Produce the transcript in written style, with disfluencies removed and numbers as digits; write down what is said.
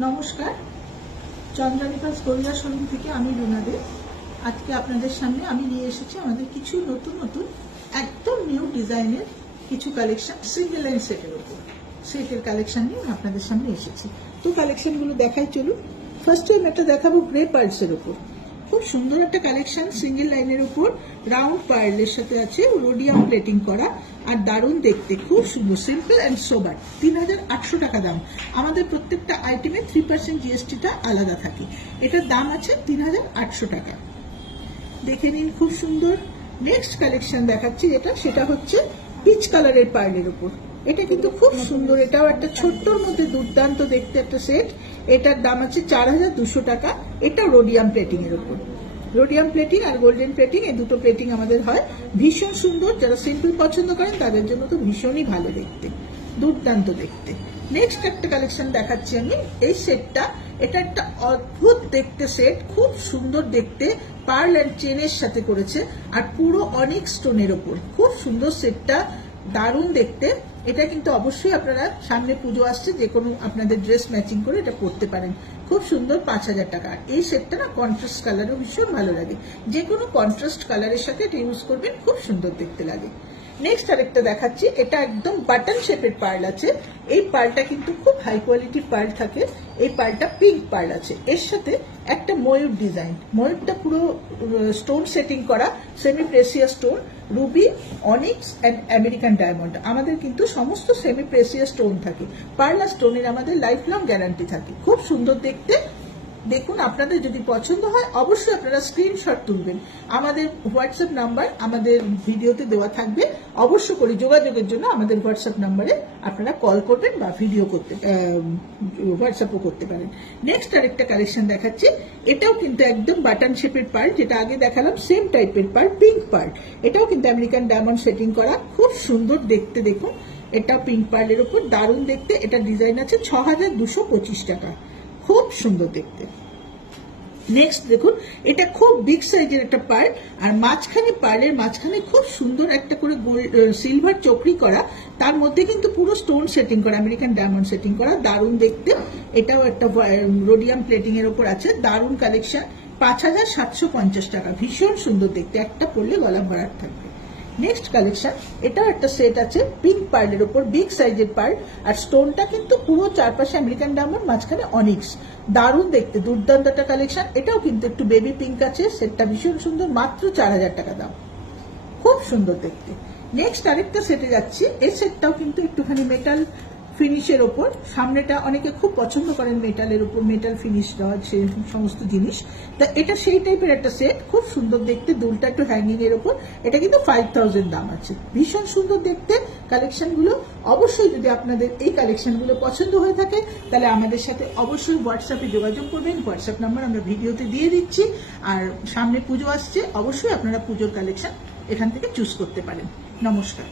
নমস্কার, চন্দ্রানিকাস গড়িয়া শোরুম থেকে আমি রুনা দে। আজকে আপনাদের সামনে আমি নিয়ে এসেছি আমাদের কিছু নতুন নতুন একদম নিউ ডিজাইনের কিছু কালেকশন, সিঙ্গেল লাইন সেটের উপর সেটের কালেকশন নিয়ে আপনাদের সামনে এসেছি। তো কালেকশনগুলো দেখাই চলুন। ফার্স্ট টাইম একটা দেখাবো গ্রে পার্লসের উপর। খুব সুন্দর একটা কালেকশন, সিঙ্গেল লাইনের উপর রাউন্ড পার্লের সাথে আছে রোডিয়াম প্লেটিং করা, আর দারুণ দেখতে, খুব সুন্দর, সিম্পল অ্যান্ড সোবার। ৩৮০০ টাকা দাম। আমাদের প্রত্যেকটা আইটেমে 3% জিএসটিটা আলাদা থাকে। এটার দাম আছে ৩৮০০ টাকা। দেখে নিন, খুব সুন্দর। নেক্সট কালেকশন দেখাচ্ছি সেটা হচ্ছে পিচ কালারের পার্লের উপর। এটা কিন্তু খুব সুন্দর, এটাও একটা ছোট্টর মধ্যে দুর্দান্ত দেখতে একটা সেট। এটার দাম আছে ৪২০০ টাকা। এটা রোডিয়াম প্লেটিং এর উপর, রোডিয়াম প্লেটিং আর গোল্ডেন প্লেটিং, এই দুটো প্লেটিং আমাদের হয়। ভীষণ সুন্দর, যারা সিম্পল পছন্দ করেন তাদের জন্য তো ভীষণই ভালো দেখতে, দুর্দান্ত দেখতে। নেক্সট একটা কালেকশন দেখাচ্ছি আমি। এই সেটটা, এটা একটা অদ্ভুত দেখতে সেট, খুব সুন্দর দেখতে, পার্ল অ্যান্ড চেনের সাথে করেছে, আর পুরো অনিক স্টোনের ওপর। খুব সুন্দর সেটটা, দারুণ দেখতে। এটা কিন্তু অবশ্যই আপনারা, সামনে পুজো আসছে, যে কোনো আপনাদের ড্রেস ম্যাচিং করে এটা পরতে পারেন। খুব সুন্দর, ৫০০০ টাকা। এই সেটটা না কন্ট্রাস্ট কালারও ভীষণ ভালো লাগে, যে কোনো কন্ট্রাস্ট কালারের সাথে এটা ইউজ করবেন, খুব সুন্দর দেখতে লাগে। নেক্সট আরেকটা দেখাচ্ছি, এটা একদম বাটন শেপের পার্ল আছে। এই পার্লটা কিন্তু খুব হাই কোয়ালিটির পার্ল থাকে। এই পার্লটা পিঙ্ক পার্ল আছে, এর সাথে একটা ময়ূর ডিজাইন। ময়ূরটা পুরো স্টোন সেটিং করা, semi precious stone, Ruby, onyx and American diamond. আমাদের কিন্তু সমস্ত সেমি প্রেসিয়াস স্টোন থাকে। পার্ল আর স্টোনের আমাদের লাইফ লং গ্যারান্টি থাকে। খুব সুন্দর দেখতে। দেখুন, আপনাদের যদি পছন্দ হয় অবশ্যই আপনারা স্ক্রিনশট তুলবেন। আমাদের হোয়াটসঅ্যাপ নাম্বার আমাদের ভিডিওতে দেওয়া থাকবে। অবশ্য করে যোগাযোগের জন্য আমাদের হোয়াটসঅ্যাপ নাম্বারে আপনারা কল করবেন বা ভিডিও করতে, হোয়াটসঅ্যাপও করতে পারেন। নেক্সট আরেকটা কালেকশন দেখাচ্ছি। এটাও কিন্তু একদম বাটন শেপের পার্ল, যেটা আগে দেখালাম সেম টাইপের পার্ল, পিঙ্ক পার্ল। এটাও কিন্তু আমেরিকান ডায়মন্ড সেটিং করা, খুব সুন্দর দেখতে। দেখুন, এটা পিঙ্ক পার্লের উপর, দারুণ দেখতে। এটা ডিজাইন আছে ৬২২৫ টাকা। খুব সুন্দর দেখতে। নেক্সট দেখুন, এটা খুব বিগ সাইজের একটা পার্ল, আর মাঝখানে, পার্লের মাঝখানে খুব সুন্দর একটা করে সিলভার চক্রি করা, তার মধ্যে কিন্তু পুরো স্টোন সেটিং করা, আমেরিকান ডায়মন্ড সেটিং করা, দারুণ দেখতে। এটাও একটা রোডিয়াম প্লেটিং এর উপর আছে, দারুণ কালেকশন। ৫৭৫০ টাকা। ভীষণ সুন্দর দেখতে, একটা পরলে গলা ভরাট থাকবে। নেক্সট কালেকশন, এটাও একটা সেট আছে পিঙ্ক পার্লের উপর, বিগ সাইজের পার্ল, আর স্টোনটা কিন্তু পুরো চারপাশে আমেরিকান ডায়মন্ড, মাঝখানে অনিক্স। দারুণ দেখতে, দুর্দান্ত একটা কালেকশন। এটাও কিন্তু একটু বেবি পিঙ্ক আছে, সেটটা ভীষণ সুন্দর, মাত্র ৪০০০ টাকা দাম। খুব সুন্দর দেখতে। নেক্সট আরেকটা সেটে যাচ্ছি। এই সেটটাও কিন্তু একটুখানি মেটাল ফিনিশের ওপর, সামনেটা অনেকে খুব পছন্দ করেন মেটালের উপর, মেটাল ফিনিশ দেওয়া সেই সমস্ত জিনিস। তা এটা সেই টাইপের একটা সেট, খুব সুন্দর দেখতে, দুলটা একটু হ্যাঙ্গিং এর উপর। এটা কিন্তু ৫০০০ দাম আছে। ভীষণ সুন্দর দেখতে কালেকশনগুলো। অবশ্যই যদি আপনাদের এই কালেকশনগুলো পছন্দ হয়ে থাকে, তাহলে আমাদের সাথে অবশ্যই হোয়াটসঅ্যাপে যোগাযোগ করবেন। হোয়াটসঅ্যাপ নাম্বার আমরা ভিডিওতে দিয়ে দিচ্ছি। আর সামনে পুজো আসছে, অবশ্যই আপনারা পুজোর কালেকশন এখান থেকে চুজ করতে পারেন। নমস্কার।